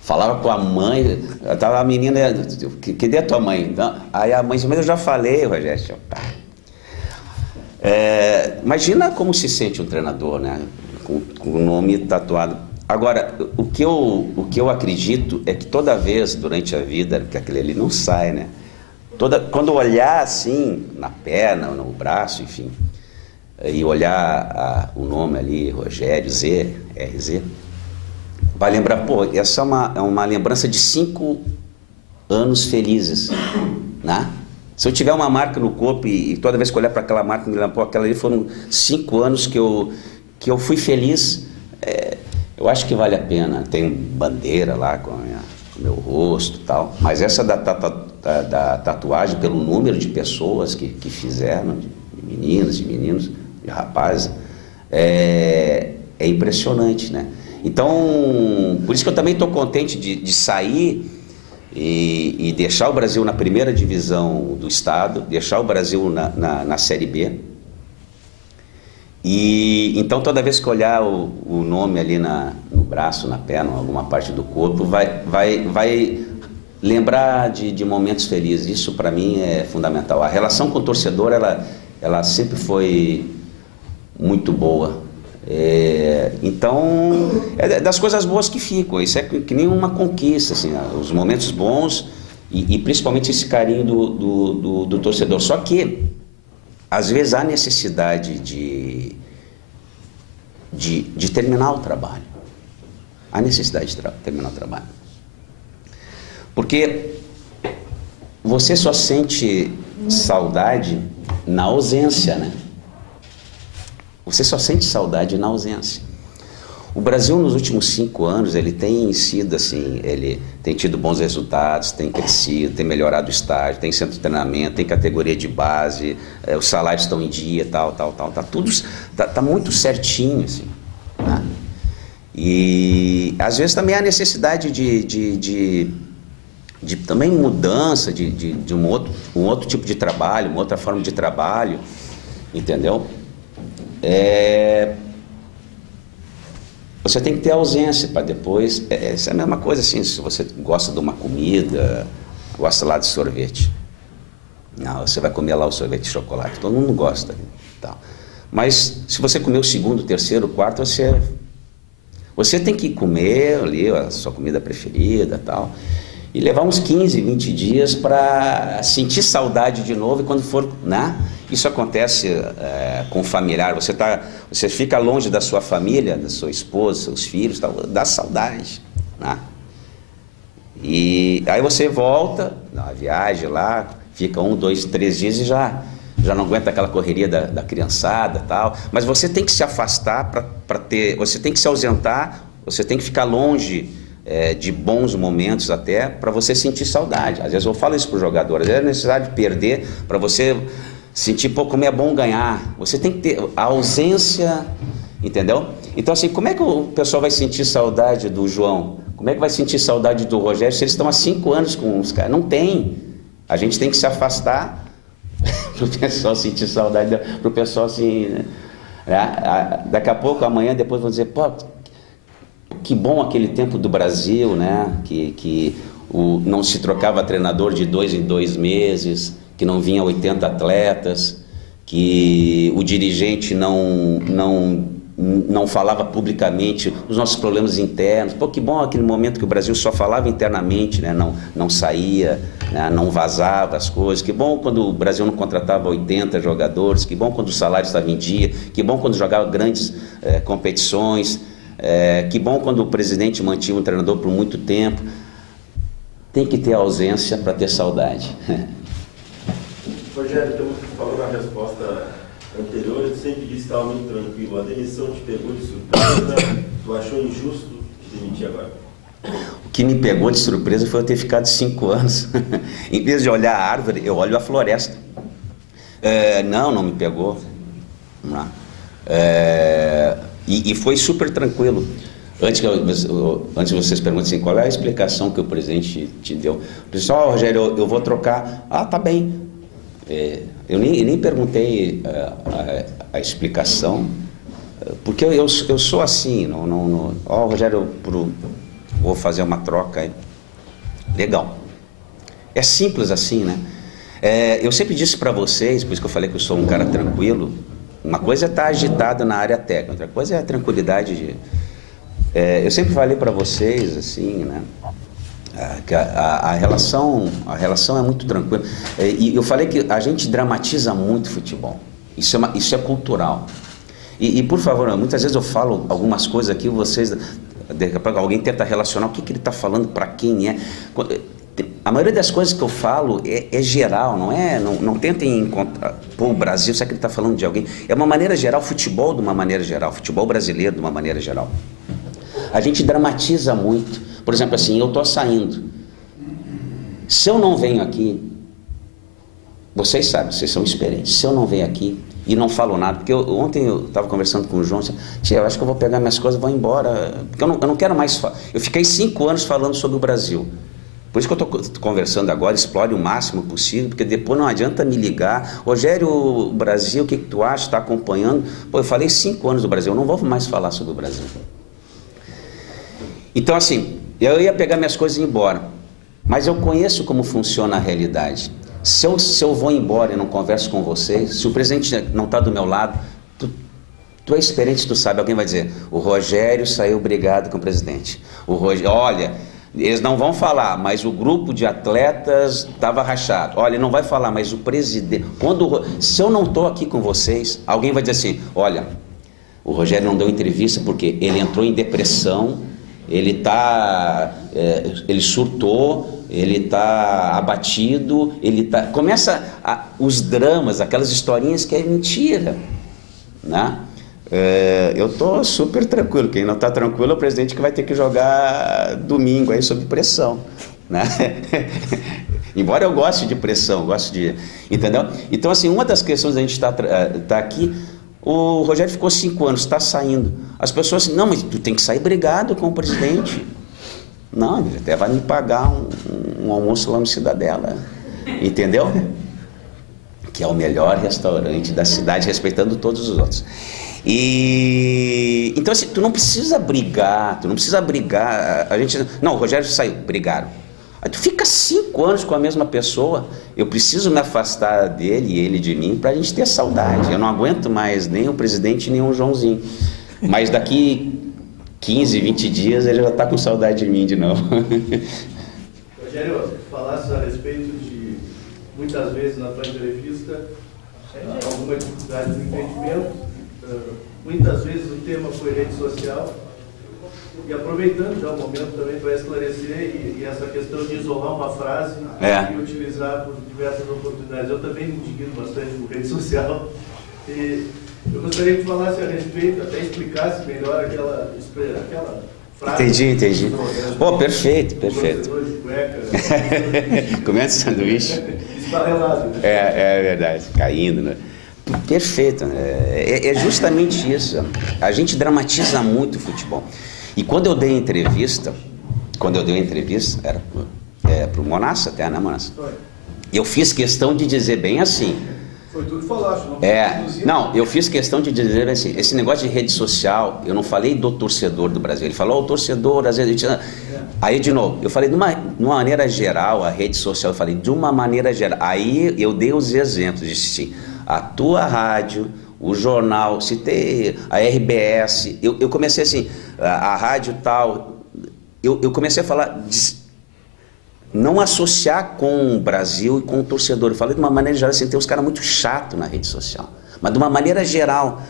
Falava com a mãe, tava a menina, cadê a tua mãe? Aí a mãe disse, mas eu já falei, Rogério. Imagina como se sente um treinador, né? Com o nome tatuado. Agora, o que eu acredito é que toda vez durante a vida, porque aquele ali não sai, né? Quando olhar assim, na perna, no braço, enfim, e olhar o nome ali, Rogério, RZ, vai lembrar, essa é uma lembrança de 5 anos felizes, né? Se eu tiver uma marca no corpo e toda vez que eu olhar para aquela marca, me lembro, pô, aquela ali foram 5 anos que eu fui feliz, eu acho que vale a pena. Tem bandeira lá com o meu rosto e tal, mas essa da tatuagem, pelo número de pessoas que fizeram, de meninas, de meninos, de rapazes, é impressionante, né? Então, por isso que eu também estou contente de sair e deixar o Brasil na primeira divisão do estado, deixar o Brasil na Série B. E então toda vez que olhar o nome ali no braço, na perna, em alguma parte do corpo, vai lembrar de momentos felizes. Isso para mim é fundamental. A relação com o torcedor, ela sempre foi muito boa. Então, é das coisas boas que ficam. Isso é que nem uma conquista, assim, os momentos bons e principalmente esse carinho do torcedor. Só que às vezes há necessidade de terminar o trabalho. Há necessidade de terminar o trabalho. Porque você só sente saudade na ausência, né? Você só sente saudade na ausência. O Brasil, nos últimos 5 anos, ele tem sido assim, ele tem tido bons resultados, tem crescido, tem melhorado o estádio, tem centro de treinamento, tem categoria de base, os salários estão em dia, tal. Tudo tá muito certinho, assim, né? E às vezes também há necessidade de também mudança de um outro tipo de trabalho, uma outra forma de trabalho, entendeu? Você tem que ter ausência para depois. Essa é a mesma coisa assim, se você gosta de uma comida, gosta lá de sorvete. Não, você vai comer lá o sorvete de chocolate, todo mundo gosta. Tal. Mas se você comer o segundo, terceiro, quarto, você tem que comer ali a sua comida preferida, tal, e levar uns 15, 20 dias para sentir saudade de novo. E quando for, né? Isso acontece com o familiar. Você fica longe da sua família, da sua esposa, seus filhos, tal, dá saudade, né? E aí você volta na viagem lá, fica 1, 2, 3 dias e já não aguenta aquela correria da criançada, tal. Mas você tem que se afastar para ter, você tem que se ausentar, você tem que ficar longe de bons momentos até para você sentir saudade. Às vezes eu falo isso para o jogador, às vezes é necessário perder para você sentir, pô, como é bom ganhar. Você tem que ter a ausência, entendeu? Então assim, como é que o pessoal vai sentir saudade do João? Como é que vai sentir saudade do Rogério se eles estão há 5 anos com os caras? Não tem. A gente tem que se afastar para o pessoal sentir saudade, para o pessoal assim, né? Daqui a pouco, amanhã, depois vão dizer, pô, que bom aquele tempo do Brasil, né? Que não se trocava treinador de 2 em 2 meses, que não vinha 80 atletas, que o dirigente não falava publicamente os nossos problemas internos. Pô, que bom aquele momento que o Brasil só falava internamente, né? Não saía, né? Não vazava as coisas. Que bom quando o Brasil não contratava 80 jogadores, que bom quando o salário estava em dia, que bom quando jogava grandes competições, que bom quando o presidente mantinha um treinador por muito tempo. Tem que ter ausência para ter saudade. Rogério, tu falou na resposta anterior, eu sempre disse que estava muito tranquilo. A demissão te pegou de surpresa, tu achou injusto te demitir agora? O que me pegou de surpresa foi eu ter ficado 5 anos. Em vez de olhar a árvore, eu olho a floresta. Não me pegou. Não. E foi super tranquilo. Antes de vocês perguntem assim, qual é a explicação que o presidente te deu? Pessoal, Rogério, eu vou trocar. Ah, tá bem. Eu nem perguntei a explicação, porque eu sou assim. Rogério, vou fazer uma troca aí. Legal. É simples assim, né? Eu sempre disse para vocês, por isso que eu falei que eu sou um cara tranquilo. Uma coisa é estar agitado na área técnica, outra coisa é a tranquilidade eu sempre falei para vocês assim, né? Que a relação é muito tranquila. E eu falei que a gente dramatiza muito futebol. Isso é cultural. E por favor, muitas vezes eu falo algumas coisas aqui, vocês, alguém tenta relacionar o que ele está falando, para quem é. A maioria das coisas que eu falo é geral, não tentem encontrar, pô, o Brasil, será que ele está falando de alguém? É uma maneira geral, futebol de uma maneira geral, futebol brasileiro de uma maneira geral. A gente dramatiza muito. Por exemplo, assim, eu estou saindo. Se eu não venho aqui, vocês sabem, vocês são experientes, se eu não venho aqui e não falo nada, porque ontem eu estava conversando com o João, tia, eu acho que eu vou pegar minhas coisas e vou embora, porque eu não quero mais falar. Eu fiquei 5 anos falando sobre o Brasil. Por isso que eu estou conversando agora, explore o máximo possível, porque depois não adianta me ligar. Rogério, Brasil, o que tu acha? Está acompanhando? Pô, eu falei 5 anos do Brasil, eu não vou mais falar sobre o Brasil. Então, assim, eu ia pegar minhas coisas e ir embora, mas eu conheço como funciona a realidade. Se eu vou embora e não converso com vocês, se o presidente não está do meu lado, tu é experiente, tu sabe, alguém vai dizer, o Rogério saiu brigado com o presidente. Olha, eles não vão falar, mas o grupo de atletas estava rachado. Olha, não vai falar, mas o presidente... Se eu não estou aqui com vocês, alguém vai dizer assim, olha, o Rogério não deu entrevista porque ele entrou em depressão, ele surtou, ele está abatido, começa os dramas, aquelas historinhas que é mentira, né? Eu estou super tranquilo. Quem não está tranquilo é o presidente, que vai ter que jogar domingo aí sob pressão, né? Embora eu goste de pressão, entendeu? Então, assim, uma das questões da gente tá aqui, o Rogério ficou 5 anos, está saindo. As pessoas assim, não, mas tu tem que sair brigado com o presidente. Não, ele até vai me pagar um almoço lá no Cidadela, entendeu? Que é o melhor restaurante da cidade, respeitando todos os outros. Então, assim, tu não precisa brigar, não, o Rogério saiu, brigaram. Aí tu fica 5 anos com a mesma pessoa. Eu preciso me afastar dele e ele de mim pra gente ter saudade. Eu não aguento mais nem o presidente nem o Joãozinho. Mas daqui 15, 20 dias ele já tá com saudade de mim de novo. Rogério, falasse a respeito de, muitas vezes na tua entrevista, alguma dificuldade no entendimento. Muitas vezes o tema foi rede social, e aproveitando já o momento também para esclarecer e essa questão de isolar uma frase e utilizar por diversas oportunidades. Eu também me indigno bastante por rede social, e eu gostaria que falasse a respeito, até explicasse melhor aquela frase. Entendi. Pô, perfeito. Comendo sanduíche. Esfarelado, né? É verdade, caindo, né? Perfeito, é justamente isso. A gente dramatiza muito o futebol. E quando eu dei entrevista, era para o Monassa até, né, Monassa? Eu fiz questão de dizer bem assim. Foi tudo que falaste, não? Não, eu fiz questão de dizer assim, esse negócio de rede social, eu não falei do torcedor do Brasil, ele falou o torcedor, às vezes... Aí, de novo, eu falei de uma maneira geral, a rede social, eu falei de uma maneira geral. Aí eu dei os exemplos, disse assim, a tua rádio, o jornal, citei a RBS, eu comecei assim, a rádio tal, eu comecei a falar, não associar com o Brasil e com o torcedor. Eu falei de uma maneira geral, assim, tem uns caras muito chatos na rede social, mas de uma maneira geral.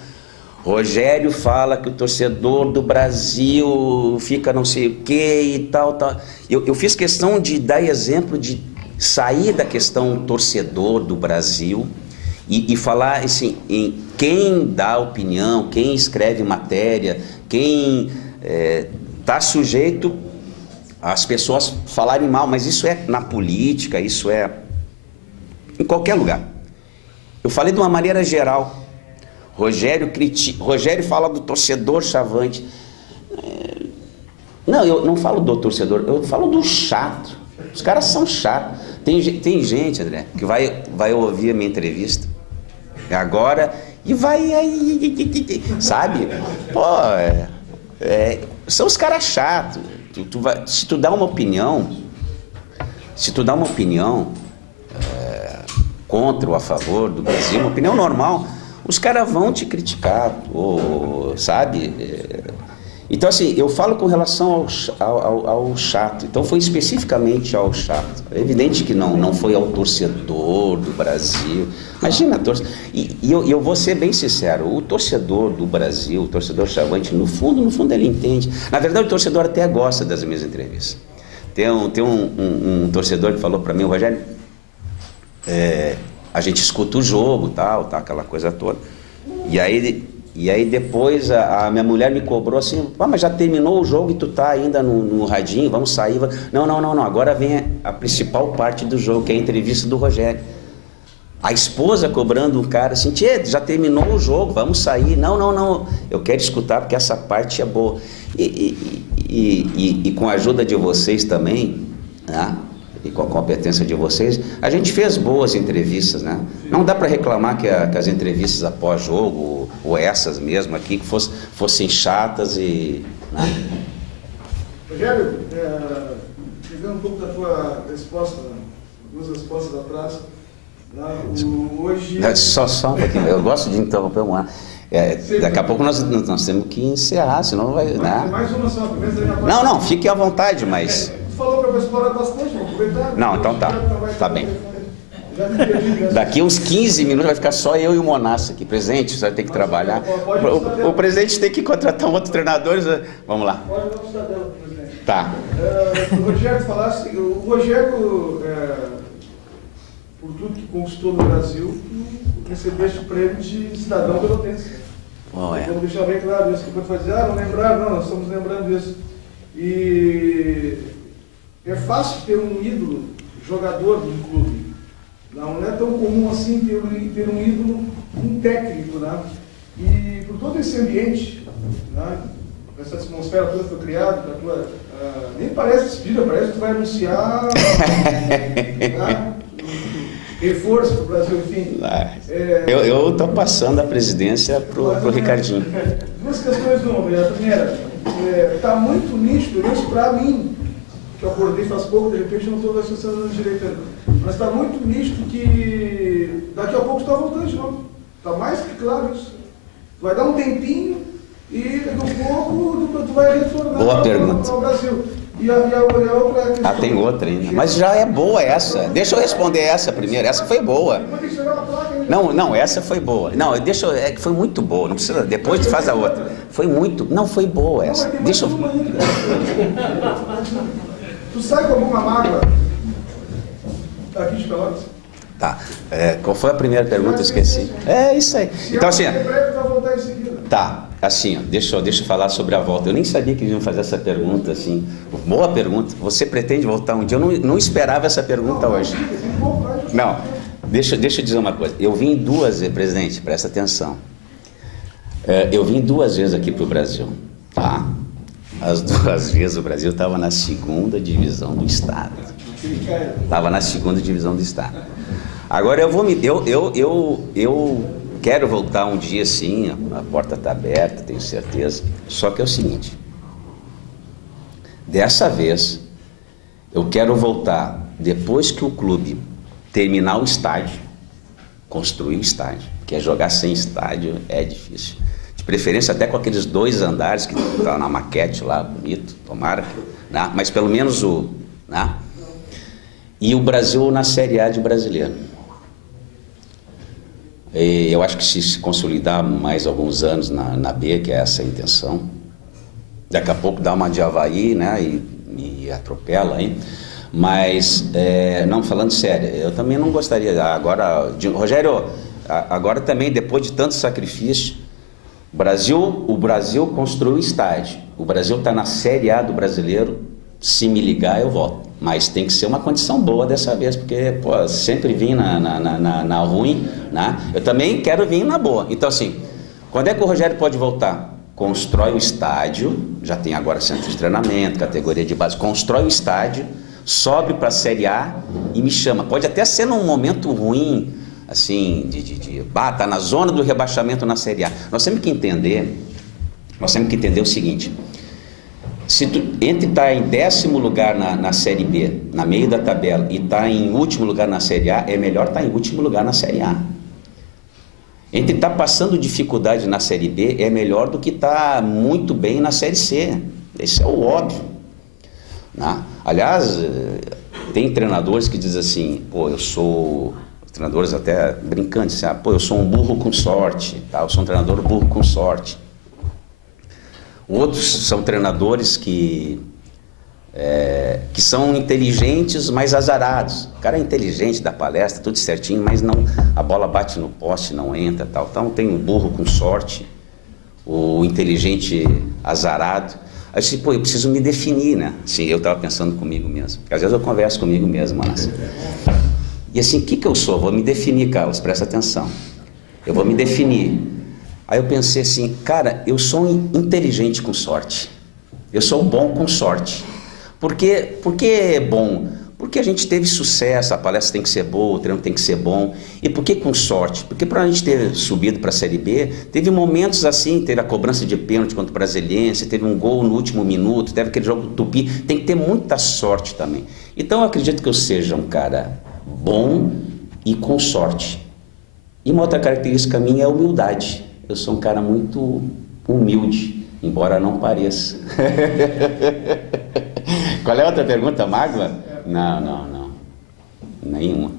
Rogério fala que o torcedor do Brasil fica não sei o que e tal. Eu fiz questão de dar exemplo, de sair da questão torcedor do Brasil, e falar assim, em quem dá opinião, quem escreve matéria, quem está sujeito às pessoas falarem mal, mas isso é na política, isso é em qualquer lugar. Eu falei de uma maneira geral. Rogério fala do torcedor chavante. Não, eu não falo do torcedor, eu falo do chato. Os caras são chatos. Tem gente, André, que vai ouvir a minha entrevista agora e vai, sabe? Pô, são os caras chatos. Se tu dá uma opinião contra ou a favor do Brasil, uma opinião normal, os caras vão te criticar, sabe? Então, assim, eu falo com relação ao chato. Então, foi especificamente ao chato. É evidente que não foi ao torcedor do Brasil. Imagina, e eu vou ser bem sincero, o torcedor do Brasil, o torcedor chavante, no fundo ele entende. Na verdade, o torcedor até gosta das minhas entrevistas. Tem um torcedor que falou para mim, o Rogério, a gente escuta o jogo, tal, aquela coisa toda. E aí depois a minha mulher me cobrou assim, mas já terminou o jogo e tu tá ainda no radinho, vamos sair. Não, agora vem a principal parte do jogo, que é a entrevista do Rogério. A esposa cobrando o cara assim, tchê, já terminou o jogo, vamos sair. Não, eu quero escutar porque essa parte é boa. E com a ajuda de vocês também, né? E com a competência de vocês, a gente fez boas entrevistas, né? Não dá para reclamar que as entrevistas após jogo, ou essas mesmo aqui, que fossem chatas e... Né? Rogério, pegando um pouco da tua resposta, duas respostas atrás, hoje... Só um pouquinho, eu gosto de interromper uma... daqui a pouco nós temos que encerrar, senão não vai... Né? Mais uma só, primeiro... Não, fique à vontade, mas... Tu falou para explorar bastante, vamos aproveitar. Não, então tá bem. Daqui uns 15 minutos vai ficar só eu e o Monassa aqui. Presidente, você vai ter que trabalhar. O presidente tem que contratar um outro treinador. Vamos lá. Pode dar o cidadão, presidente. Tá. O Rogério falasse, o Rogério, por tudo que conquistou no Brasil, recebeste o prêmio de cidadão pelotense. Vamos deixar bem claro isso, que pode fazer, não lembrar, não, nós estamos lembrando isso. E é fácil ter um ídolo jogador de um clube. Não é tão comum assim ter um ídolo, um técnico, né? E por todo esse ambiente, né? Essa atmosfera toda que foi criada, nem parece despedida, parece que tu vai anunciar né? Reforço para o Brasil, enfim. Eu estou passando a presidência para o Ricardinho. Duas questões, uma. A primeira, está muito nítido isso para mim, que eu acordei faz pouco, de repente não estou associando direito, mas está muito nítido que daqui a pouco está voltando de novo. Está mais que claro isso. Tu vai dar um tempinho e daqui a pouco tu vai retornar ao Brasil. E a outra questão... tem outra ainda. Mas já é boa essa. Deixa eu responder essa primeiro. Essa foi boa. Não, essa foi boa. Não, foi muito boa. Não precisa. Depois tu faz a outra. Foi muito. Não, foi boa essa. Deixa eu. Tu sai com alguma mágoa aqui de Pelotas? Tá. Qual foi a primeira pergunta? Eu esqueci. É isso aí. Então assim. Tá. Assim, ó, deixa eu falar sobre a volta. Eu nem sabia que iam fazer essa pergunta, assim. Boa pergunta. Você pretende voltar um dia? Eu não esperava essa pergunta hoje. Não. Deixa eu dizer uma coisa. Eu vim 2 vezes, presidente, presta atenção. Eu vim 2 vezes aqui para o Brasil, tá? As 2 vezes o Brasil estava na 2ª divisão do estado. Estava na 2ª divisão do estado. Agora eu quero voltar um dia sim, a porta está aberta, tenho certeza. Só que é o seguinte, dessa vez, eu quero voltar depois que o clube terminar o estádio, construir o estádio, porque jogar sem estádio é difícil. De preferência até com aqueles 2 andares que estão na maquete lá, bonito, tomara, né? Mas pelo menos né? E o Brasil na Série A de brasileiro. Eu acho que se consolidar mais alguns anos na B, que é essa a intenção, daqui a pouco dá uma de Avaí, né, e atropela aí, mas, não, falando sério, eu também não gostaria, Rogério, agora também, depois de tanto sacrifício, o Brasil construiu o estádio, o Brasil está na Série A do brasileiro, se me ligar eu volto. Mas tem que ser uma condição boa dessa vez, porque sempre vim na ruim, né? Eu também quero vir na boa. Então assim, quando é que o Rogério pode voltar? Constrói o estádio, já tem agora centro de treinamento, categoria de base, constrói o estádio, sobe para a Série A e me chama. Pode até ser num momento ruim, assim, tá na zona do rebaixamento na Série A. Nós temos que entender o seguinte... Se tu entre estar em 10º lugar na Série B, na meio da tabela, e estar em último lugar na Série A, é melhor estar em último lugar na Série A. Entre estar passando dificuldade na Série B, é melhor do que estar muito bem na Série C. Esse é o óbvio, né? Aliás, tem treinadores que dizem assim, treinadores até brincantes, assim, eu sou um burro com sorte, tá? Eu sou um treinador burro com sorte. Outros são treinadores que que são inteligentes, mas azarados. O cara é inteligente, dá palestra, tudo certinho, mas não, a bola bate no poste, não entra, tal. Então tem um burro com sorte, o inteligente azarado. Aí eu disse, pô, eu preciso me definir, né? Assim, eu estava pensando comigo mesmo. Porque às vezes eu converso comigo mesmo, mas... E assim, o que eu sou? Vou me definir, Carlos, presta atenção. Eu vou me definir. Aí eu pensei assim, cara, eu sou um inteligente com sorte. Eu sou bom com sorte. Por que é bom? Porque a gente teve sucesso, a palestra tem que ser boa, o treino tem que ser bom. E por que com sorte? Porque para a gente ter subido para a Série B, teve momentos assim, teve a cobrança de pênalti contra o Brasiliense, teve um gol no último minuto, teve aquele jogo do Tupi, tem que ter muita sorte também. Então eu acredito que eu seja um cara bom e com sorte. E uma outra característica minha é a humildade. Eu sou um cara muito humilde, embora não pareça. Qual é a outra pergunta, mágoa? Não. Nenhuma.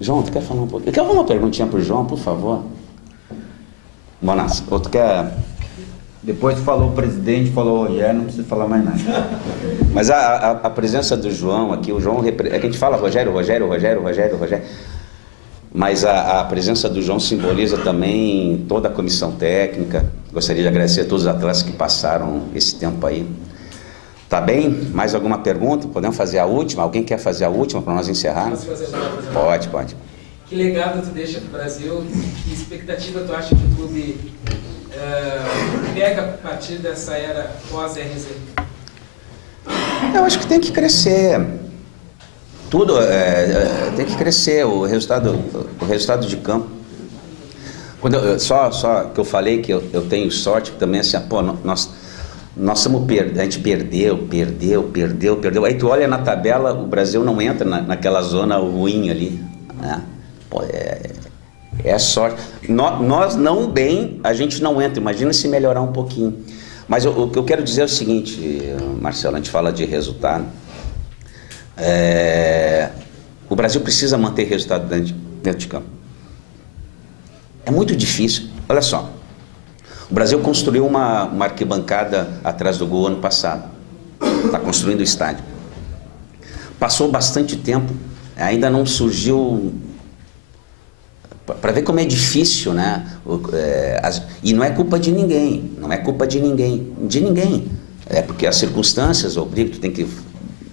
João, tu quer falar um pouquinho? Quer uma perguntinha pro João, por favor? Bonas, ou tu quer... Depois falou o presidente, falou o Rogério, não precisa falar mais nada. Mas a presença do João aqui, o João... É que a gente fala Rogério. Mas a presença do João simboliza também toda a comissão técnica. Gostaria de agradecer a todos os atletas que passaram esse tempo aí. Tá bem? Mais alguma pergunta? Podemos fazer a última? Alguém quer fazer a última para nós encerrarmos? Pode. Que legado tu deixa para o Brasil? Que expectativa tu acha que o clube pega a partir dessa era pós-RZ? Eu acho que tem que crescer. Tudo tem que crescer. O resultado de campo. Só que eu falei que eu tenho sorte também, assim, pô, nós somos a gente perdeu. Aí tu olha na tabela, o Brasil não entra naquela zona ruim ali, né? Pô, é sorte. Nós não bem, a gente não entra. Imagina se melhorar um pouquinho. Mas o que eu quero dizer é o seguinte, Marcelo, a gente fala de resultado. O Brasil precisa manter resultado dentro de campo. É muito difícil. Olha só. O Brasil construiu uma arquibancada atrás do gol ano passado. Está construindo o estádio. Passou bastante tempo, ainda não surgiu... Para ver como é difícil, né? E não é culpa de ninguém. De ninguém. É porque as circunstâncias obrigam, tu tem que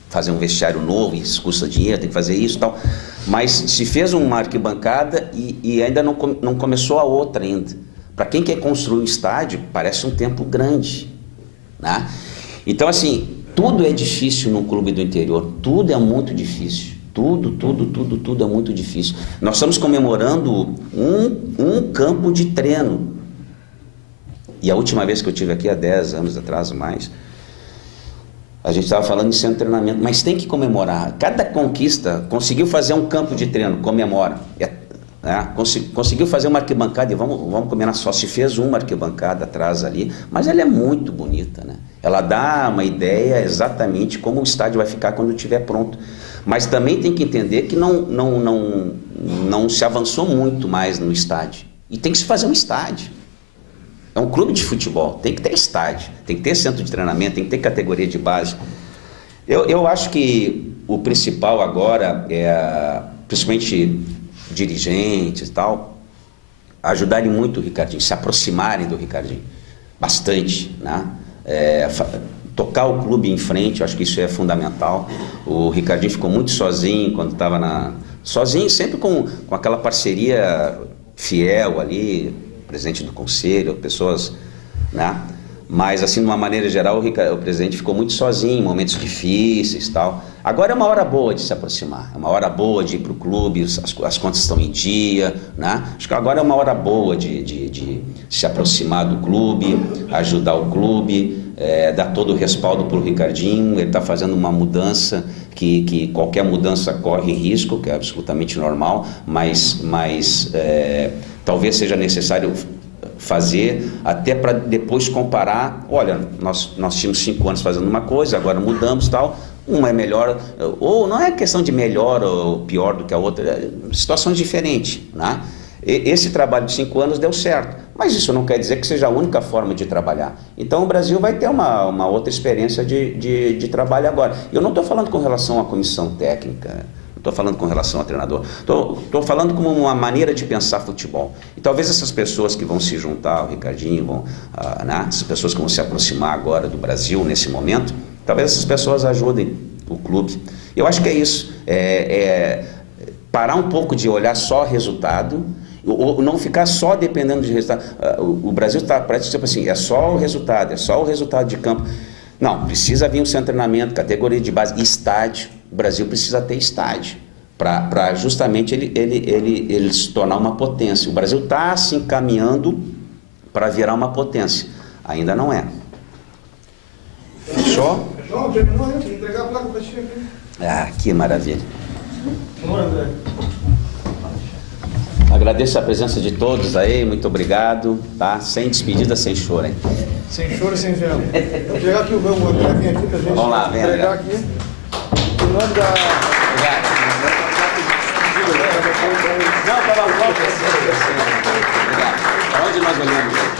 fazer um vestiário novo, isso custa dinheiro, tem que fazer isso e tal. Mas se fez uma arquibancada e ainda não começou a outra ainda. Para quem quer construir um estádio, parece um tempo grande, né? Então, assim, tudo é difícil no clube do interior, tudo é muito difícil, tudo é muito difícil. Nós estamos comemorando um campo de treino, e a última vez que eu estive aqui, há 10 anos atrás ou mais, a gente estava falando em centro de treinamento, mas tem que comemorar. Cada conquista, conseguiu fazer um campo de treino, comemora. Conseguiu fazer uma arquibancada, e vamos combinar, só se fez uma arquibancada atrás ali, mas ela é muito bonita, né? Ela dá uma ideia exatamente como o estádio vai ficar quando estiver pronto. Mas também tem que entender que não se avançou muito mais no estádio. E tem que se fazer um estádio. É um clube de futebol, tem que ter estádio, tem que ter centro de treinamento, tem que ter categoria de base. Eu acho que o principal agora principalmente dirigentes e tal, ajudarem muito o Ricardinho, se aproximarem do Ricardinho, bastante, né? Tocar o clube em frente, eu acho que isso é fundamental. O Ricardinho ficou muito sozinho quando estava sozinho, sempre com aquela parceria fiel ali, presidente do conselho, pessoas, né? Mas, assim, de uma maneira geral, o presidente ficou muito sozinho em momentos difíceis e tal. Agora é uma hora boa de se aproximar, é uma hora boa de ir para o clube, as contas estão em dia, né? Acho que agora é uma hora boa de se aproximar do clube, ajudar o clube, dar todo o respaldo para o Ricardinho. Ele está fazendo uma mudança que qualquer mudança corre risco, que é absolutamente normal, mas talvez seja necessário fazer, até para depois comparar. Olha, nós tínhamos 5 anos fazendo uma coisa, agora mudamos, tal, uma é melhor, ou não é questão de melhor ou pior do que a outra, situações diferentes, né? Esse trabalho de 5 anos deu certo, Mas isso não quer dizer que seja a única forma de trabalhar. Então o Brasil vai ter uma outra experiência de trabalho agora. Eu não estou falando com relação à comissão técnica, estou falando com relação ao treinador. Estou falando como uma maneira de pensar futebol. E talvez essas pessoas que vão se juntar, o Ricardinho, né, essas pessoas que vão se aproximar agora do Brasil nesse momento, talvez essas pessoas ajudem o clube. Eu acho que é isso. Parar um pouco de olhar só resultado, ou não ficar só dependendo de resultado. O Brasil está praticamente assim, é só o resultado de campo. Não, precisa vir um centro de treinamento, categoria de base, estádio. O Brasil precisa ter estádio para justamente ele se tornar uma potência. O Brasil está se encaminhando para virar uma potência. Ainda não é. Fechou? João, terminou, hein? Entregar a placa para ti aqui. Ah, que maravilha. Agradeço a presença de todos aí, muito obrigado, tá? Sem despedida, sem choro, hein? Sem choro e sem vela. Vou pegar aqui o André, vem aqui pra gente. Vamos lá, vem, entregar André. aqui. Em nome da... Obrigado. Não, tá lá, volta. Obrigado. Para onde nós olhamos?